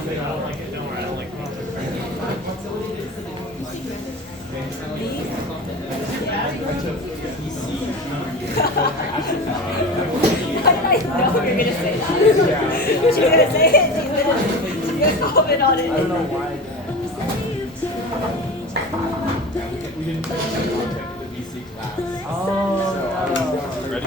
something I don't like it. Don't worry, I don't like pizza. I didn't know you were going to say that. You were going to say it. You didn't comment on it. I don't know why. We didn't finish the VC class. Oh, Ready?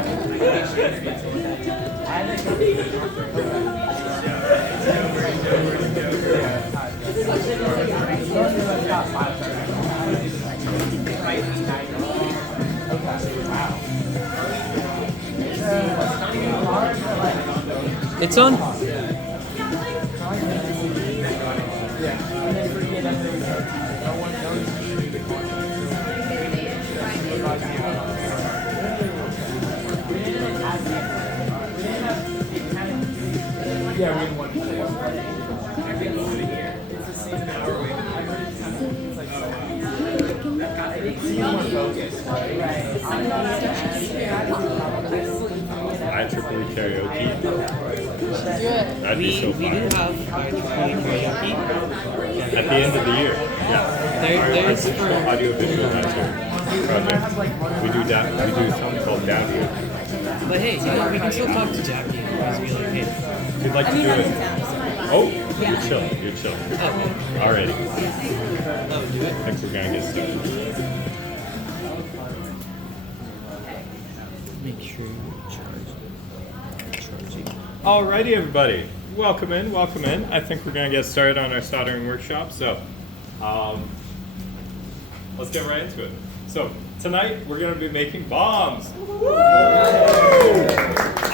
It's on. Yeah, we didn't want to play. It's the same hour wave. I heard it's kind of more focused, right? IEEE karaoke. That'd be so We fun. do have IEEE karaoke. At the end of the year. Yeah. There's Our for audio-visual project. We do something called Downhill. But hey, we can still talk to Jackie and always be like, hey. If you'd like to do it. Oh, you're chill. You're chill. Alrighty. Oh, do it. I think we're gonna get started. Make sure you're charging. Alrighty, everybody. Welcome in. Welcome in. I think we're gonna get started on our soldering workshop. So, let's get right into it. So tonight we're gonna be making bombs.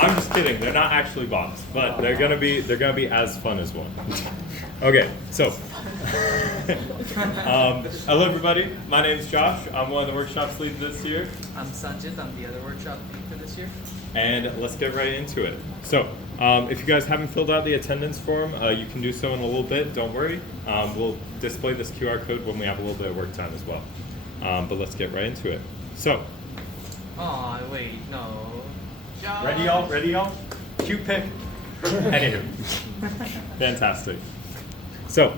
I'm just kidding. They're not actually bombs, but they're gonna be as fun as one. Okay, so hello everybody. My name's Josh. I'm one of the workshops leads this year, I'm Sanjit. I'm the other workshop lead for this year. and let's get right into it. So if you guys haven't filled out the attendance form, you can do so in a little bit. Don't worry. We'll display this QR code when we have a little bit of work time as well. But let's get right into it. So. Oh, wait, no. Josh. Ready, y'all? Ready, y'all? Cue pick. Anywho. Fantastic. So,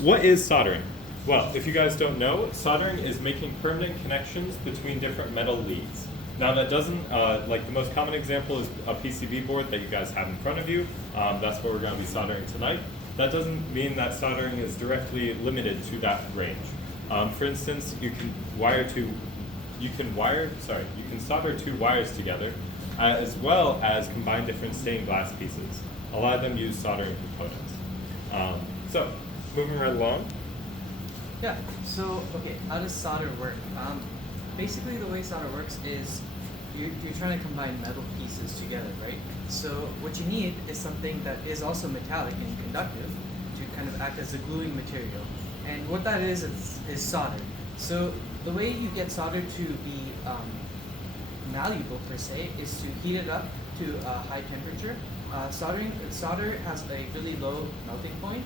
what is soldering? Well, if you guys don't know, soldering is making permanent connections between different metal leads. Now, that doesn't, like the most common example is a PCB board that you guys have in front of you. That's what we're going to be soldering tonight. That doesn't mean that soldering is directly limited to that range. For instance, you can solder two wires together, as well as combine different stained glass pieces. A lot of them use soldering components. So, moving right along. Yeah, so, okay, how does solder work? Basically, the way solder works is you're trying to combine metal pieces together, right? So, what you need is something that is also metallic and conductive to kind of act as a gluing material. And what that is solder. So, the way you get solder to be malleable, per se, is to heat it up to a high temperature. Solder has a really low melting point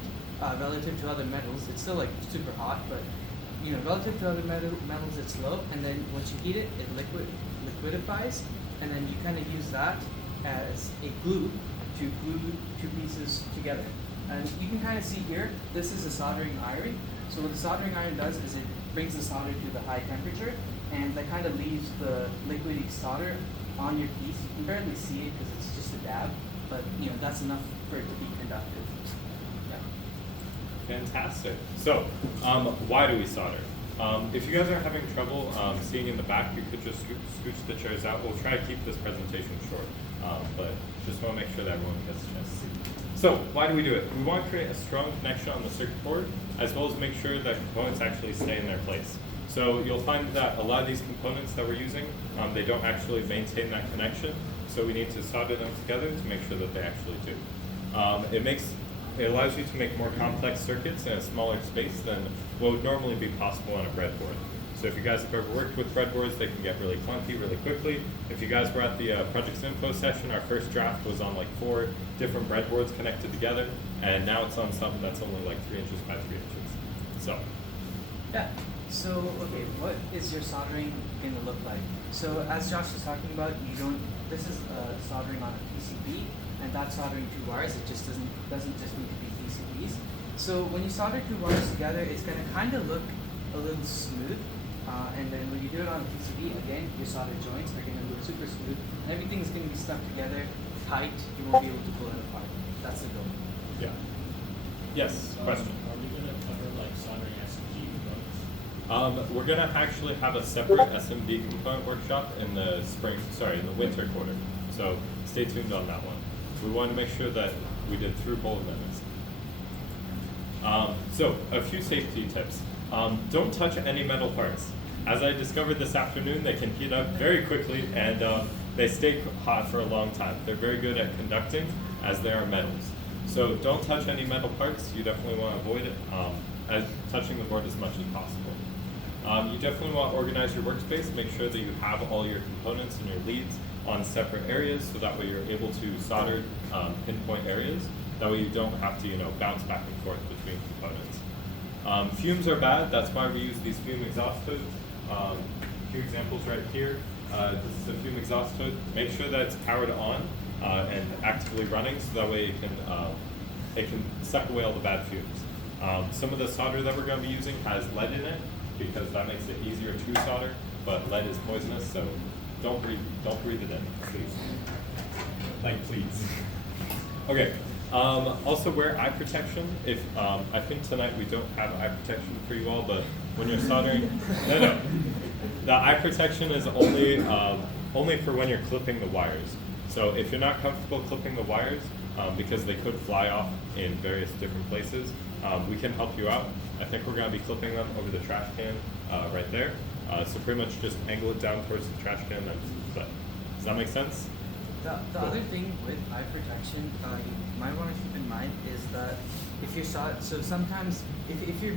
relative to other metals. It's still like super hot, but relative to other metals, it's low. And then once you heat it, it liquidifies, and then you kind of use that as a glue to glue two pieces together. And you can kind of see here, this is a soldering iron. So what the soldering iron does is it brings the solder to the high temperature, and that kind of leaves the liquidy solder on your piece. You can barely see it because it's just a dab, but that's enough for it to be conductive. Yeah. Fantastic. So, why do we solder? If you guys are having trouble seeing in the back, you could just scooch the chairs out. We'll try to keep this presentation short, but just want to make sure that everyone gets a chance to see. So, why do we do it? We want to create a strong connection on the circuit board, as well as make sure that components actually stay in their place. So you'll find that a lot of these components that we're using, they don't actually maintain that connection, so we need to solder them together to make sure that they actually do. It allows you to make more complex circuits in a smaller space than what would normally be possible on a breadboard. So if you guys have ever worked with breadboards, they can get really clunky really quickly. If you guys were at the projects info session, our first draft was on like 4 different breadboards connected together, and now it's on something that's only like 3 inches by 3 inches. So. Yeah. So, okay, what is your soldering going to look like? So, as Josh was talking about, this is soldering on a PCB, and that's soldering 2 wires. It just doesn't just need to be PCBs. So when you solder two wires together, it's going to kind of look a little smooth. And then when you do it on a PCB, again, your solder joints are going to look super smooth. And everything's going to be stuck together tight. You won't be able to pull it apart. That's the goal. Yeah. Yes, question. Are we going to cover like soldering SMG components? We're gonna actually have a separate SMD component workshop in the in the winter quarter. So stay tuned on that one. We want to make sure that we did through both amendments. So a few safety tips. Don't touch any metal parts. As I discovered this afternoon, they can heat up very quickly and they stay hot for a long time. They're very good at conducting as they are metals. So don't touch any metal parts. You definitely want to avoid it, as touching the board as much as possible. You definitely want to organize your workspace. Make sure that you have all your components and your leads on separate areas, so that way you're able to solder pinpoint areas. That way you don't have to bounce back and forth between components. Fumes are bad. That's why we use these fume exhaust hoods. A few examples right here. This is a fume exhaust hood. Make sure that it's powered on and actively running, so that way it can suck away all the bad fumes. Some of the solder that we're going to be using has lead in it, because that makes it easier to solder, but lead is poisonous, so don't breathe it in, please. Like, please. Okay. Also wear eye protection. If I think tonight we don't have eye protection for you all, but when you're soldering, no. The eye protection is only for when you're clipping the wires. So if you're not comfortable clipping the wires, because they could fly off in various different places, we can help you out. I think we're going to be clipping them over the trash can right there. So pretty much just angle it down towards the trash can and clip. Does that make sense? The Cool. other thing with eye protection you might want to keep in mind is that if you're so sometimes if you're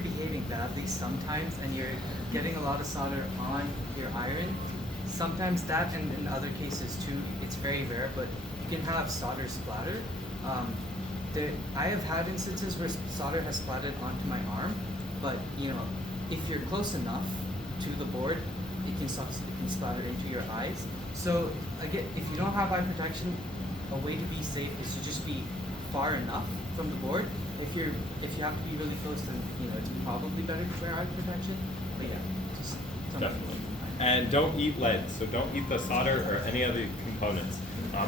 behaving badly sometimes and you're getting a lot of solder on your iron, sometimes that, and in other cases too, it's very rare, but you can have solder splatter. I have had instances where solder has splattered onto my arm, but if you're close enough to the board, it can splatter into your eyes. So again, if you don't have eye protection, a way to be safe is to just be far enough from the board. If you have to be really close, then it's probably better to wear eye protection. But yeah, just something. Definitely. And don't eat lead, so don't eat the solder or any other components.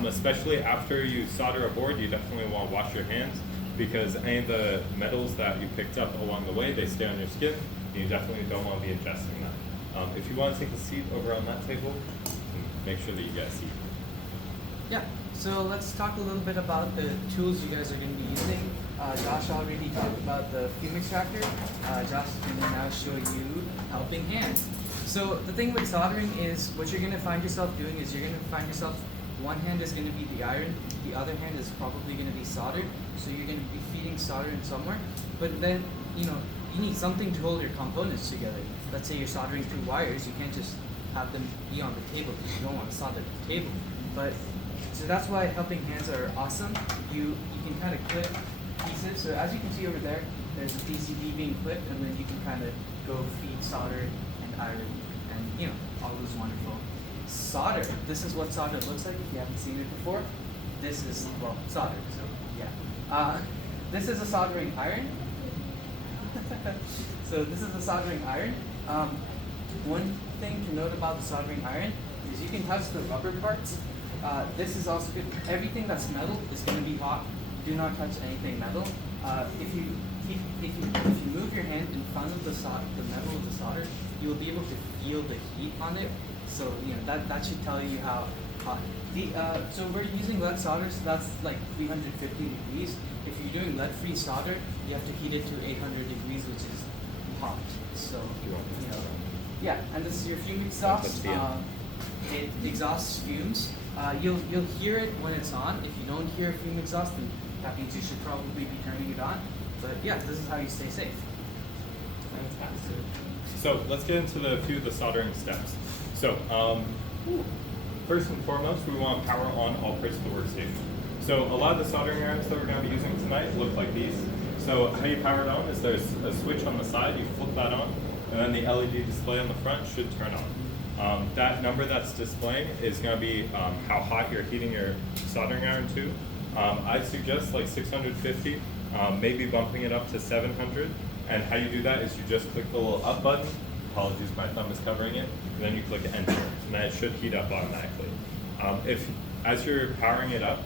Especially after you solder a board, you definitely want to wash your hands, because any of the metals that you picked up along the way, they stay on your skin, and you definitely don't want to be ingesting that. If you want to take a seat over on that table, make sure that you get a seat. Yeah, so let's talk a little bit about the tools you guys are going to be using. Josh already talked about the fume extractor. Josh is going to now show you helping hands. So the thing with soldering is what you're going to find yourself doing is you're going to find yourself, one hand is going to be the iron, the other hand is probably going to be soldered. So you're going to be feeding solder in somewhere. But then, you need something to hold your components together. Let's say you're soldering two wires, you can't just have them be on the table because you don't want to solder the table. But so that's why helping hands are awesome. You can kind of clip pieces. So as you can see over there, there's a PCB being clipped, and then you can kind of go feed solder and iron, and all those wonderful solder. This is what solder looks like if you haven't seen it before. This is solder. So yeah, this is a soldering iron. So this is a soldering iron. One thing to note about the soldering iron is you can touch the rubber parts. This is also good. Everything that's metal is going to be hot. Do not touch anything metal. If you move your hand in front of the metal of the solder, you will be able to feel the heat on it. So that should tell you how hot. So we're using lead solder, so that's like 350 degrees. If you're doing lead-free solder, you have to heat it to 800 degrees, which is hot. So yeah, and this is your fume exhaust. It exhausts fumes. You'll hear it when it's on. If you don't hear fume exhaust, then that means you should probably be turning it on. But yeah, this is how you stay safe. Fantastic. So let's get into a few of the soldering steps. So first and foremost, we want to power on all parts of the workstation. So a lot of the soldering irons that we're going to be using tonight look like these. So how you power it on is there's a switch on the side, you flip that on, and then the LED display on the front should turn on. That number that's displaying is going to be how hot you're heating your soldering iron to. I suggest like 650, maybe bumping it up to 700. And how you do that is you just click the little up button. Apologies, my thumb is covering it. And then you click enter, and then it should heat up automatically. If as you're powering it up,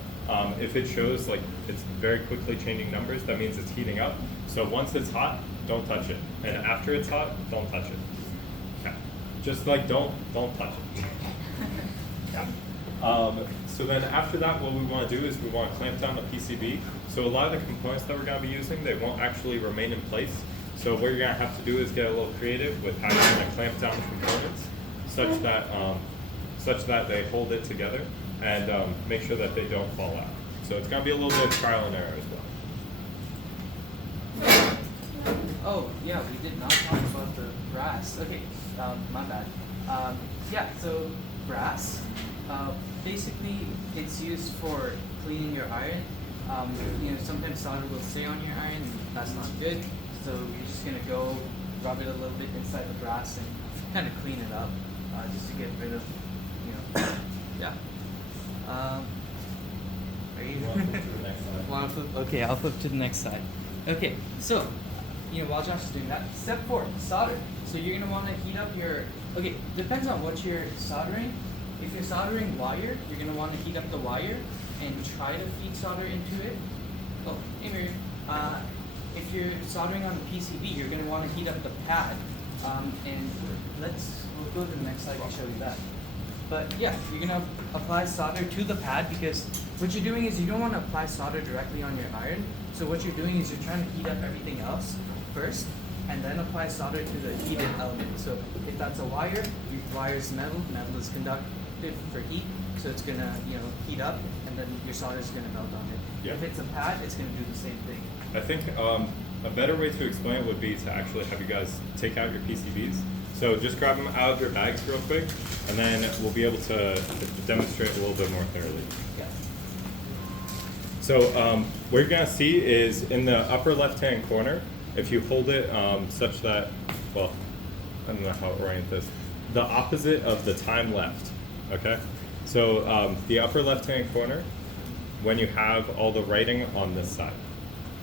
if it shows like it's very quickly changing numbers, that means it's heating up. So once it's hot, don't touch it. And after it's hot, don't touch it. Okay. Just like don't touch it. Yeah. So then after that, what we want to do is we want to clamp down the PCB. So a lot of the components that we're going to be using, they won't actually remain in place. So what you're going to have to do is get a little creative with how you're going to clamp down components such that they hold it together and make sure that they don't fall out. So it's going to be a little bit of trial and error as well. Oh, yeah, we did not talk about the brass. Okay, my bad. Yeah, so brass, basically it's used for cleaning your iron. You know, sometimes solder will stay on your iron, and that's not good. So you're just gonna go rub it a little bit inside the brass and kind of clean it up, just to get rid of, you know, yeah. Are you? You want to flip to the next slide? Want to flip? Okay, I'll flip to the next slide. Okay, so, you know, while Josh is doing that, step 4, solder. So you're gonna want to heat up your, okay, depends on what you're soldering. If you're soldering wire, you're gonna want to heat up the wire and try to feed solder into it. Oh, hey Miriam. If you're soldering on the PCB, you're gonna want to heat up the pad. And we'll go to the next slide to show you that. But yeah, you're gonna apply solder to the pad because what you're doing is you don't want to apply solder directly on your iron. So what you're doing is you're trying to heat up everything else first, and then apply solder to the heated element. So if that's a wire, your wire is metal. Metal is conductive for heat, so it's gonna heat up, and then your solder is gonna melt on it. Yeah. If it's a pad, it's gonna do the same thing. I think a better way to explain it would be to actually have you guys take out your PCBs. So just grab them out of your bags real quick, and then we'll be able to demonstrate a little bit more thoroughly. Yeah. So what you're gonna see is in the upper left-hand corner, if you hold it such that, well, I don't know how to orient this, the opposite of the time left, okay? So the upper left-hand corner, when you have all the writing on this side.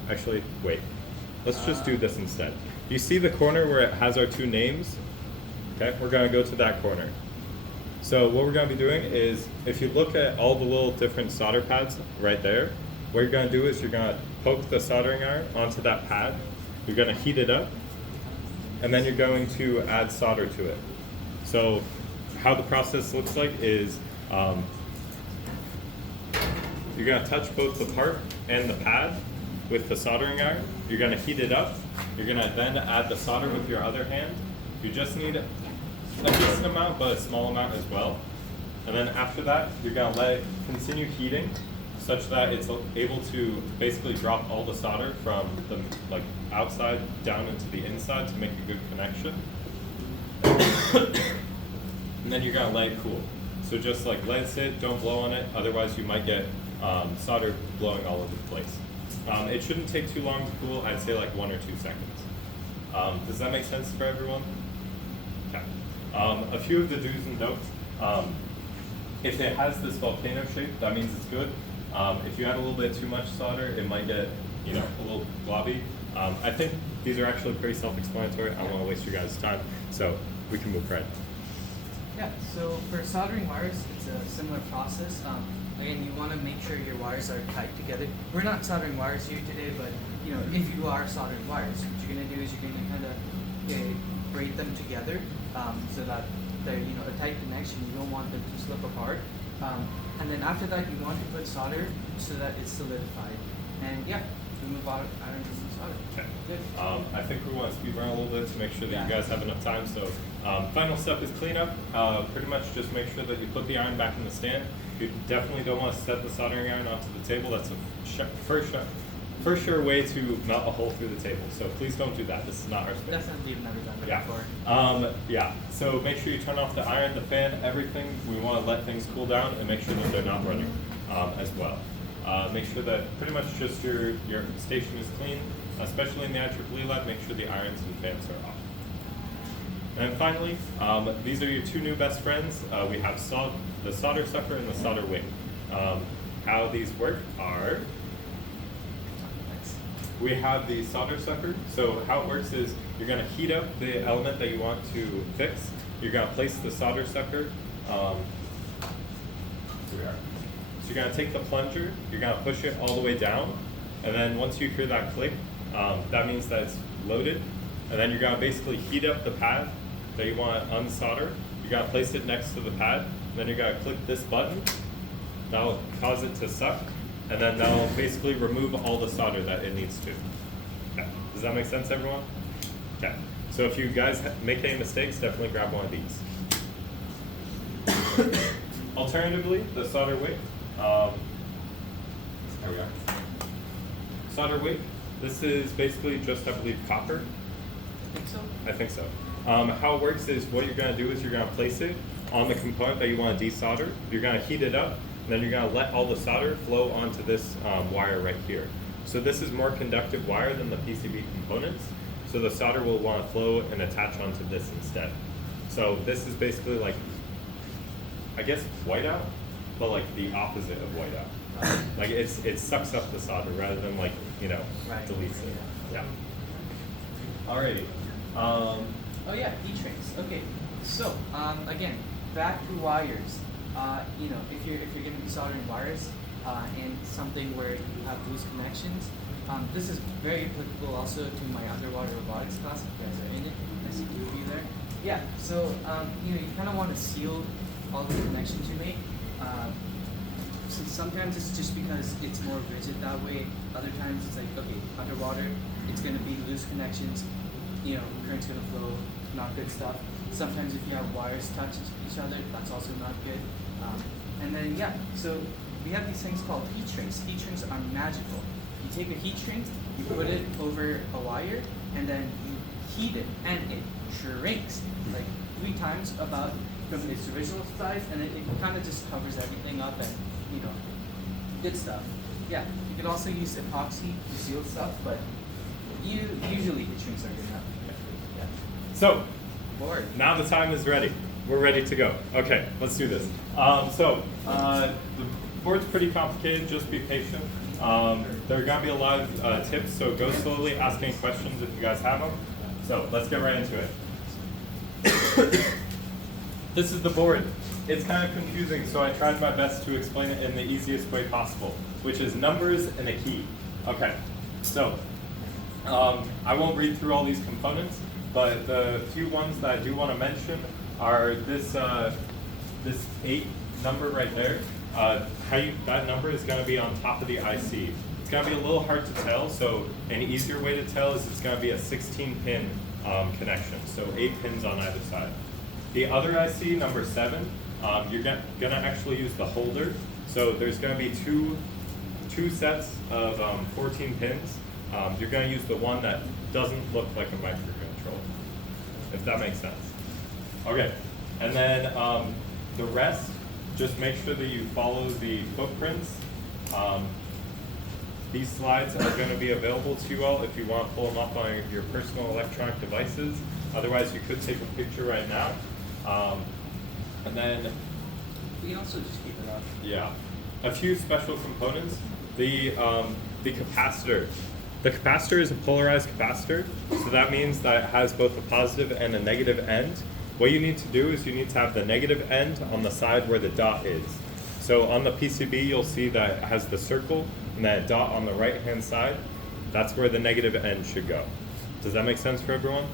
Actually, wait, let's just do this instead. You see the corner where it has our 2 names? Okay, we're gonna go to that corner. So what we're gonna be doing is, if you look at all the little different solder pads right there, what you're gonna do is you're gonna poke the soldering iron onto that pad, you're gonna heat it up, and then you're going to add solder to it. So how the process looks like is, you're gonna touch both the part and the pad with the soldering iron, you're gonna heat it up, you're gonna then add the solder with your other hand. You just need a decent amount, but a small amount as well. And then after that, you're gonna let it continue heating such that it's able to basically drop all the solder from the outside down into the inside to make a good connection. And then you're gonna let it cool. So just let it sit, don't blow on it, otherwise you might get solder blowing all over the place. It shouldn't take too long to cool, I'd say 1 or 2 seconds. Does that make sense for everyone? Okay. A few of the do's and don'ts. If it has this volcano shape, that means it's good. If you add a little bit too much solder, it might get a little blobby. I think these are actually pretty self-explanatory. I don't want to waste your guys' time, so we can move right. Yeah, so for soldering wires, it's a similar process. Again, you want to make sure your wires are tight together. We're not soldering wires here today, but if you are soldering wires, what you're going to do is you're going to kind of braid them together so that they're a tight connection. You don't want them to slip apart. And then after that, you want to put solder so that it's solidified. And yeah, remove iron from the solder. Okay. Good. I think we want to speed run a little bit to make sure that Yeah. you guys have enough time. So final step is cleanup. Pretty much just make sure that you put the iron back in the stand. You definitely don't want to set the soldering iron onto the table. That's a first sure way to melt a hole through the table. So please don't do that. This is not our space. Definitely, you've never done that Yeah. before. Yeah. So make sure you turn off the iron, the fan, everything. We want to let things cool down and make sure that they're not running as well. Make sure that pretty much just your station is clean, especially in the IEEE lab. Make sure the irons and fans are off. And finally, these are your 2 new best friends. We have the solder sucker and the solder wing. how these work are, we have the solder sucker. So how it works is you're going to heat up the element that you want to fix. You're going to place the solder sucker. Here we are. So you're going to take the plunger, you're going to push it all the way down, and then once you hear that click, that means that it's loaded. And then you're going to basically heat up the pad that you want to unsolder. You're going to place it next to the pad, then you're going to click this button. That'll cause it to suck, and then that'll basically remove all the solder that it needs to. Okay. Does that make sense, everyone? Okay. So if you guys make any mistakes, definitely grab one of these. Alternatively, the solder wick. There we go. Solder wick. This is basically just, I believe, copper. I think so. I think so. How it works is what you're going to do is you're going to place it on the component that you want to desolder. You're going to heat it up, and then you're going to let all the solder flow onto this wire right here. So this is more conductive wire than the PCB components. So the solder will want to flow and attach onto this instead. So this is basically like, I guess, whiteout, but like the opposite of whiteout. Like it sucks up the solder rather than like, you know, Right. deletes it. Yeah. Alrighty. Oh yeah, heat trace. Okay, so again, back to wires. You know, if you're going to be soldering wires and something where you have loose connections, this is very applicable also to my underwater robotics class. If you guys are in it, I see two of you there. Yeah. So you know, you kind of want to seal all the connections you make. So sometimes it's just because it's more rigid that way. Other times it's like, okay, underwater, it's going to be loose connections. You know, current's going to flow, not good stuff. Sometimes if you have wires touch each other, that's also not good. And then yeah, so we have these things called heat shrinks. Heat shrinks are magical. You take a heat shrink, you put it over a wire, and then you heat it, and it shrinks like 3 times about from its original size, and it kind of just covers everything up, and you know, good stuff. Yeah, you could also use epoxy to seal stuff, but usually heat shrinks are good enough. Yeah. So Board. now the time is ready. We're ready to go. Okay, let's do this. The board's pretty complicated. Just be patient. There are gonna be a lot of tips, so go slowly. Ask any questions if you guys have them. So let's get right into it. This is the board. It's kind of confusing, so I tried my best to explain it in the easiest way possible, which is numbers and a key. Okay, so I won't read through all these components, but the few ones that I do want to mention are this 8 number right there. That number is going to be on top of the IC. It's going to be a little hard to tell, so an easier way to tell is it's going to be a 16-pin connection, so 8 pins on either side. The other IC, number 7, you're going to actually use the holder. So there's going to be two sets of 14 pins. You're going to use the one that doesn't look like a microcontroller, if that makes sense. Okay, and then the rest, just make sure that you follow the footprints. These slides are going to be available to you all if you want to pull them up on your personal electronic devices. Otherwise, you could take a picture right now. And then We can also just keep it up. yeah, a few special components. The capacitor. The capacitor is a polarized capacitor, so that means that it has both a positive and a negative end. What you need to do is you need to have the negative end on the side where the dot is. So on the PCB, you'll see that it has the circle and that dot on the right-hand side. That's where the negative end should go. Does that make sense for everyone?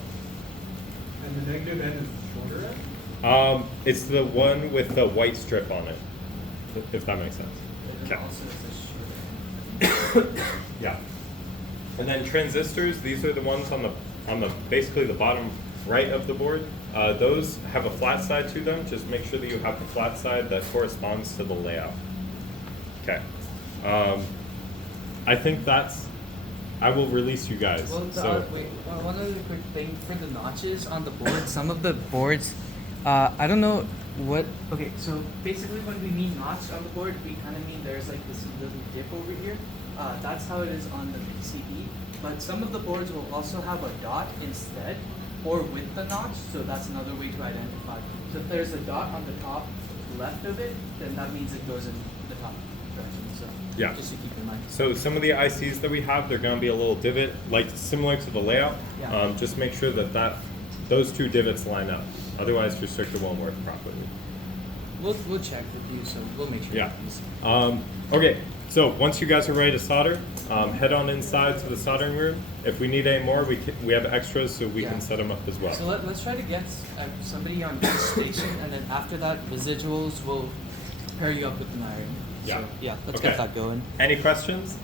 And the negative end is the shorter end? It's the one with the white strip on it, if that makes sense. And Okay. also it's a short end. Yeah. And then transistors, these are the ones on the basically the bottom right of the board. Those have a flat side to them. Just make sure that you have the flat side that corresponds to the layout. Okay. I think I will release you guys. Well, wait, one other quick thing for the notches on the board. Some of the boards, I don't know what. Okay, so basically when we mean notch on the board, we kind of mean there's like this little dip over here. That's how it is on the PCB. But some of the boards will also have a dot instead, or with the notch. So that's another way to identify. So if there's a dot on the top left of it, then that means it goes in the top. direction. So Yeah. just to keep in mind. So some of the ICs that we have, they're going to be a little divot, like similar to the layout. Yeah. Just make sure that those two divots line up. Otherwise, your circuit won't work properly. We'll check with you, so we'll make sure. Yeah. Okay. So once you guys are ready to solder, head on inside to the soldering room. If we need any more, we have extras, so we can set them up as well. So let's try to get somebody on each station, and then after that, residuals will pair you up with an iron. Yeah. So, yeah, let's Okay. get that going. Any questions?